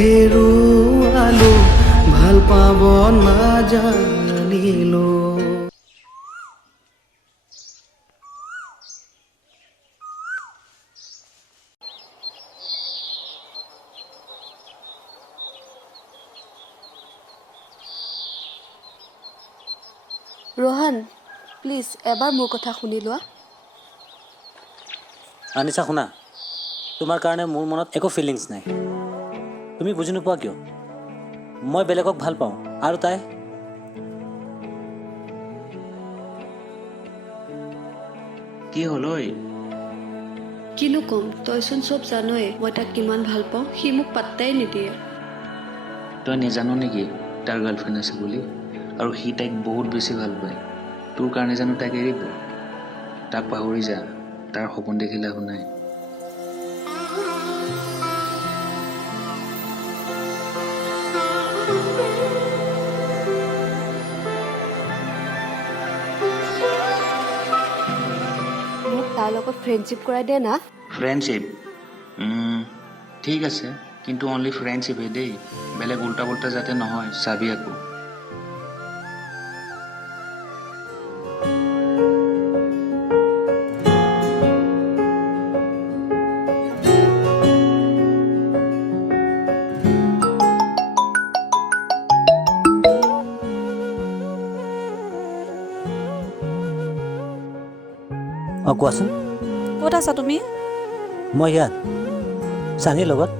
হেৰুৱালো ভাল পাব নাজানিলো। ৰোহন, প্লিজ এবাৰ মোৰ কথা শুনি লোৱা। আনিছা শুনা, তোমাৰ কাৰণে মোৰ মনত একো ফিলিংছ নাই। তুমি বুজি নোপোৱা কিয়? মই বেলেগক ভাল পাওঁ আৰু তাই কি হ'ল ঐ? কিনো ক'ম, তইচোন চব জানই মই তাক কিমান ভাল পাওঁ। সি মোক পাত্তাই নিদিয়ে। তই নেজানো নেকি তাৰ গাৰ্লফ্ৰেণ্ড আছে বুলি? আৰু সি তাইক বহুত বেছি ভাল পায়। তোৰ কাৰণে জানো তাইক এৰিব? তাক পাহৰি যা, তাৰ সপোন দেখি লাভ নাই। মোক তাৰ লগত ফ্ৰেণ্ডশ্বিপ কৰাই দে না। ফ্ৰেণ্ডশ্বিপ? ঠিক আছে, কিন্তু অনলি ফ্ৰেণ্ডশ্বিপহে দেই। বেলেগ উল্টা পুল্টা যাতে নহয়, চাবি আকৌ। অঁ কোৱাচোন। ক'ত আছা তুমি? মই ইয়াত চানীৰ লগত।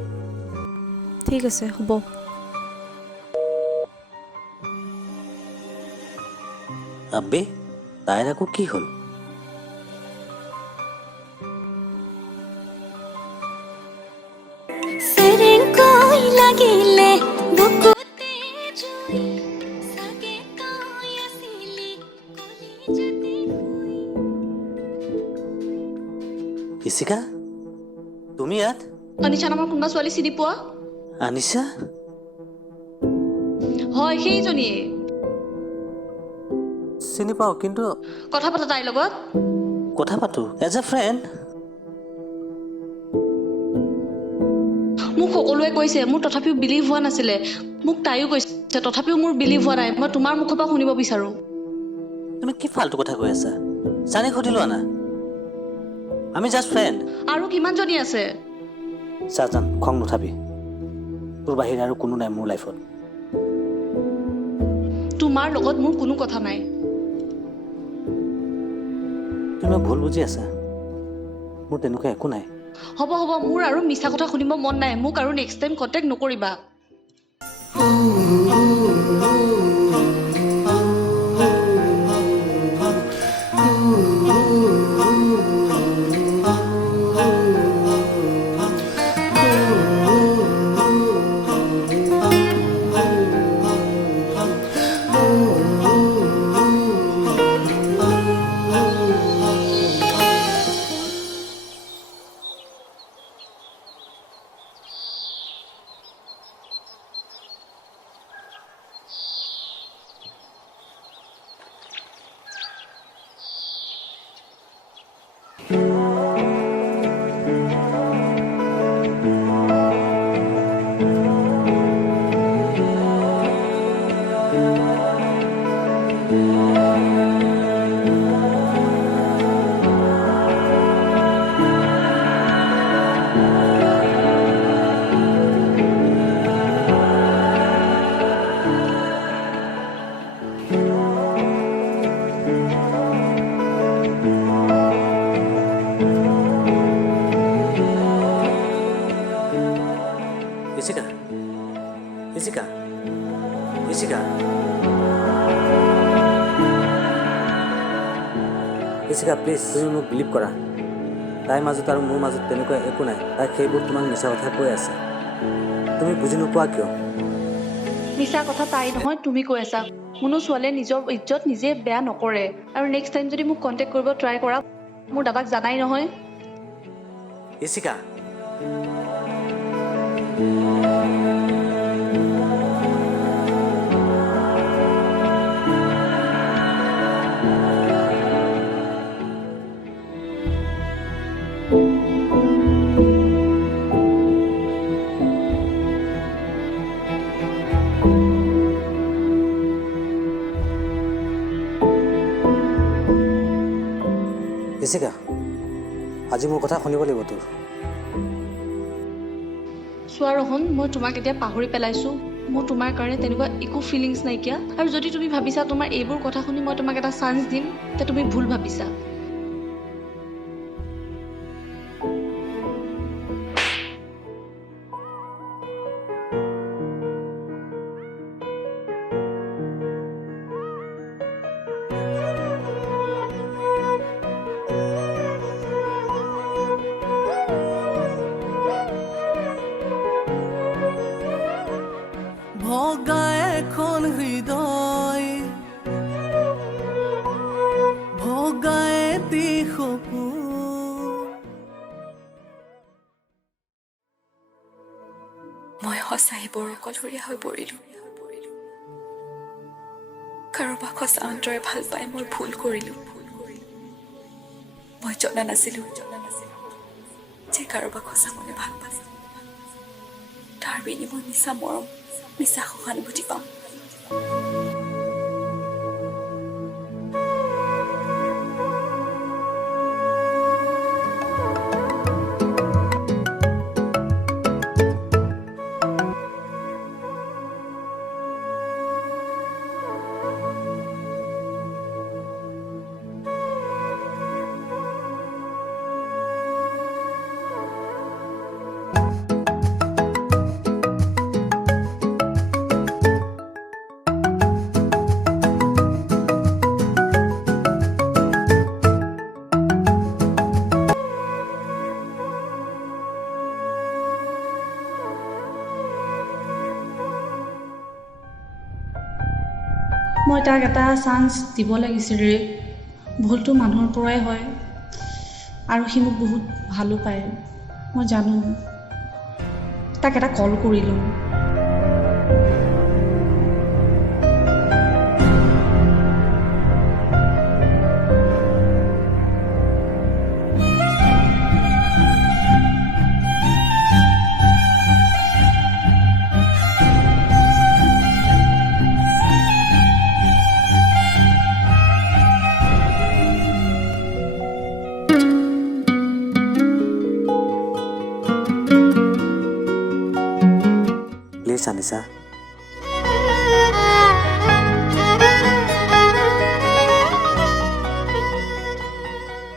ঠিক আছে, হ'ব। আবে তাইৰ আকৌ কি হ'ল? সেরেঙ্কই লাগিলে বুকুতে জুই সাগে তই আসিলি কলিজাতে ইচিকা, তুমি ইয়াত? অনিশা নামৰ কোনোবা ছোৱালী চিনি পোৱা? আনিছা? হয়, সেইজনীয়ে। চিনি পাওঁ, কিন্তু কথা পাতা তাইৰ লগত। কথা পাতো এজ এ ফ্ৰেণ্ড। মোক সকলোৱে কৈছে, মোৰ তথাপিও বিলিভ হোৱা নাছিলে। মোক তাইও কৈছে, তথাপিও মোৰ বিলিভ হোৱা নাই। মই তোমাৰ মুখৰ পৰা শুনিব বিচাৰোঁ। তুমি কি ফাল্টু কথা কৈ আছা? চানীক সুধি লোৱা না, আমি জাষ্ট ফ্ৰেণ্ড। আৰু কিমানজনী আছে? চাজান, খং নুঠাবি। তোৰ বাহিৰে আৰু কোনো নাই মোৰ লাইফত। তোমাৰ লগত মোৰ কোনো কথা নাই। তুমি মোক ভুল বুজি আছা, মোৰ তেনেকুৱা একো নাই। হ'ব হ'ব, মোৰ আৰু মিছা কথা শুনিব মন নাই। মোক আৰু নেক্সট টাইম কণ্টেক্ট নকৰিবা। ইচিকা, ইচিকা, ইচিকা, ইচিকা প্লিজ, তুমি মোক বিলিভ কৰা। তাইৰ মাজত আৰু মোৰ মাজত তেনেকুৱা একো নাই। তাই সেইবোৰ তোমাক মিছা কথা কৈ আছে। তুমি বুজি নোপোৱা কিয়? মিছা কথা তাই নহয়, তুমি কৈ আছা। কোনো ছোৱালীয়ে নিজৰ ইজ্জত নিজে বেয়া নকৰে। আৰু নেক্সট টাইম যদি মোক কণ্টেক্ট কৰিব ট্ৰাই কৰা, মোৰ দাদাক জানাই নহয়। ইচিকা, নিচিকা আজি মোৰ কথা শুনিব লাগিব তোৰ চোৱা ৰহন মই তোমাক এতিয়া পাহৰি পেলাইছোঁ মোৰ তোমাৰ কাৰণে তেনেকুৱা একো ফিলিংছ নাইকিয়া আৰু যদি তুমি ভাবিছা তোমাৰ এইবোৰ কথা শুনি মই তোমাক এটা চান্স দিম তে তুমি ভুল ভাবিছা ভগা এখন হৃদয় ভগা এটি সপোন মই সঁচাই বৰ অকলশৰীয়া হৈ পৰিলোঁ কাৰোবাক সঁচা অন্তৰে ভাল পাই মই ভুল কৰিলোঁ মই জনা নাছিলোঁ যে কাৰোবাক সঁচা মনে ভাল পায় তাৰ বিনিময়ত মিছা মৰম মিছা সহানুভূতি পাম মই তাক এটা চান্স দিব লাগিছিল ৰে ভুলটো মানুহৰ পৰাই হয় আৰু সি মোক বহুত ভালো পায় মই জানো তাক এটা কল কৰিলোঁ প্লিজ আনিছা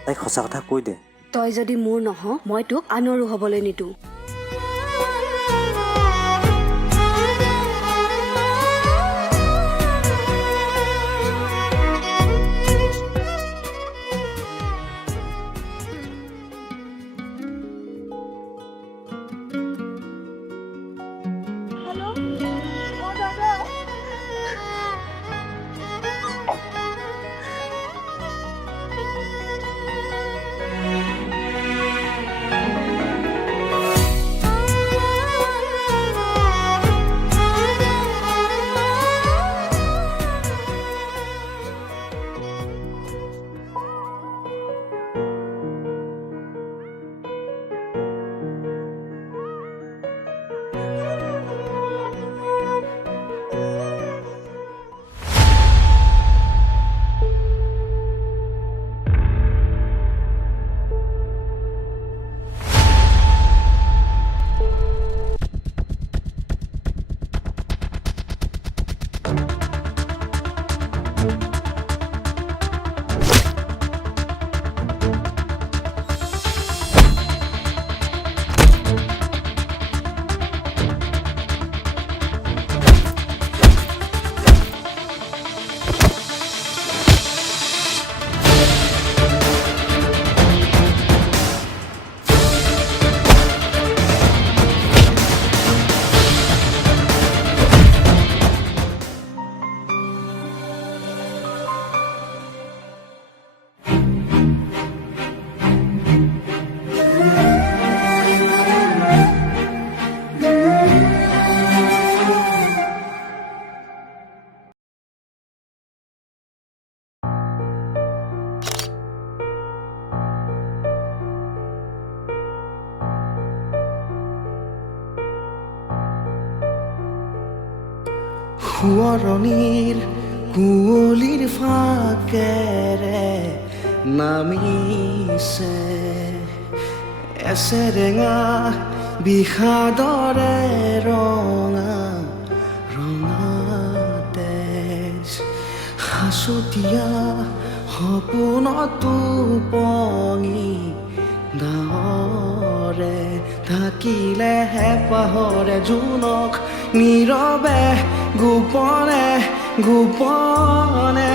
তাইক সঁচা কথা কৈ দে তই যদি মোৰ নহ মই তোক আনৰো হ'বলৈ নিদিওঁ সোঁৱৰণিৰ কুঁৱলীৰ ফাকেৰে নামিছে এছেৰেঙা বিষাদৰে ৰঙা ৰঙা তেজ সাঁচতীয়া সপোনতো পঙি ডাৱৰে থাকিলে হেঁপাহৰে জোনক নীৰৱে গোপনে গোপনে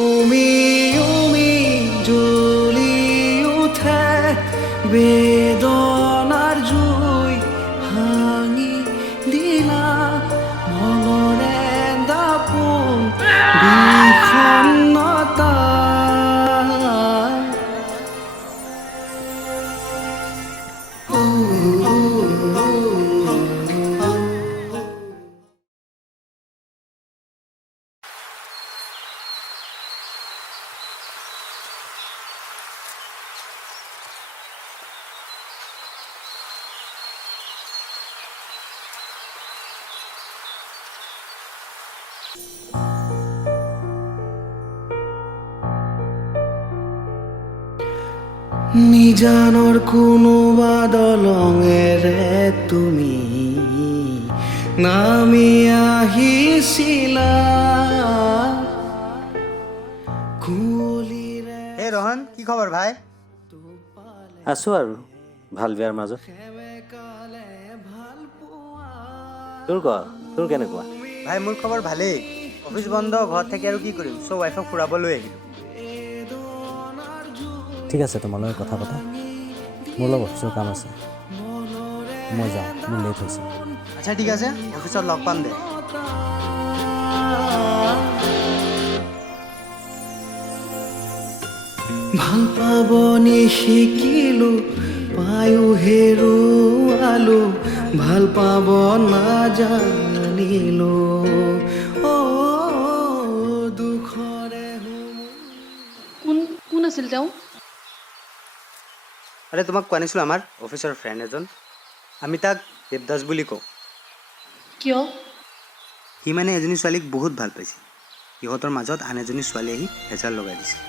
উমি উমি জ্বলি উঠে বেদনাৰ জুই ভাঙি দিলা মনৰে দাপোন বিষণ্ণতা নিজানৰ কোনোবা দলঙেৰে তুমি নামি আহিছিলা কুঁৱলীৰে হে ৰোহন কি খবৰ ভাই আছোঁ আৰু ভাল বেয়াৰ মাজত তোৰ ক তোৰ কেনেকুৱা ভাই মোৰ খবৰ ভালেই অফিচ বন্ধ ঘৰত থাকি আৰু কি কৰিম চ' ৱাইফক ফুৰাবলৈ আহিলোঁ ঠিক আছে তোমালৈ কথা পতা মোৰ অলপ অফিচৰ কাম আছে মই যাওঁ মোৰ লেট হৈছে আচ্ছা ঠিক আছে অফিচত লগ পাম দে ভাল পাবনি শিকিলো পায়ো হেৰুৱালো ভাল পাব নাজানিলো দুখৰে কোন আছিল তেওঁ আৰে তোমাক কোৱা নাছিলোঁ আমাৰ অফিচৰ ফ্ৰেণ্ড এজন আমি তাক দেৱদাস বুলি কওঁ কিয় সি মানে এজনী ছোৱালীক বহুত ভাল পাইছিল সিহঁতৰ মাজত আন এজনী ছোৱালী আহি হেঁচাল লগাই দিছিল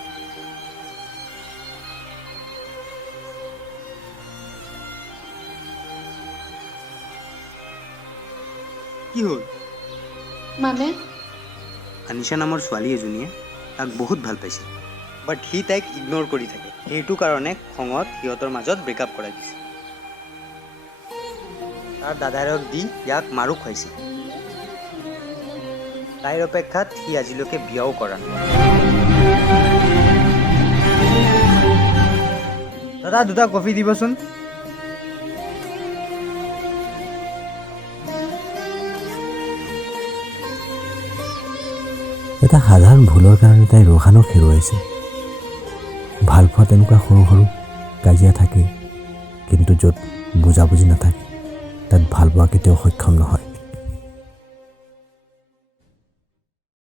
কি হ'ল মানে আনিশা নামৰ ছোৱালী এজনীয়ে তাক বহুত ভাল পাইছিল বাট সি তাইক ইগন'ৰ কৰি থাকে সেইটো কাৰণে খঙত সিহঁতৰ মাজত ব্ৰেকআপ কৰাই দিছিল তাৰ দাদাৰক দি ইয়াক মাৰো খুৱাইছিল তাইৰ অপেক্ষাত সি আজিলৈকে বিয়াও কৰা নাই দাদা দুটা কফি দিবচোন এটা সাধাৰণ ভুলৰ কাৰণে তাই ৰোহানক হেৰুৱাইছে ভাল পোৱা তেনেকুৱা সৰু সৰু কাজিয়া থাকে কিন্তু য'ত বুজাবুজি নাথাকে তাত ভাল পোৱা কেতিয়াও সক্ষম নহয়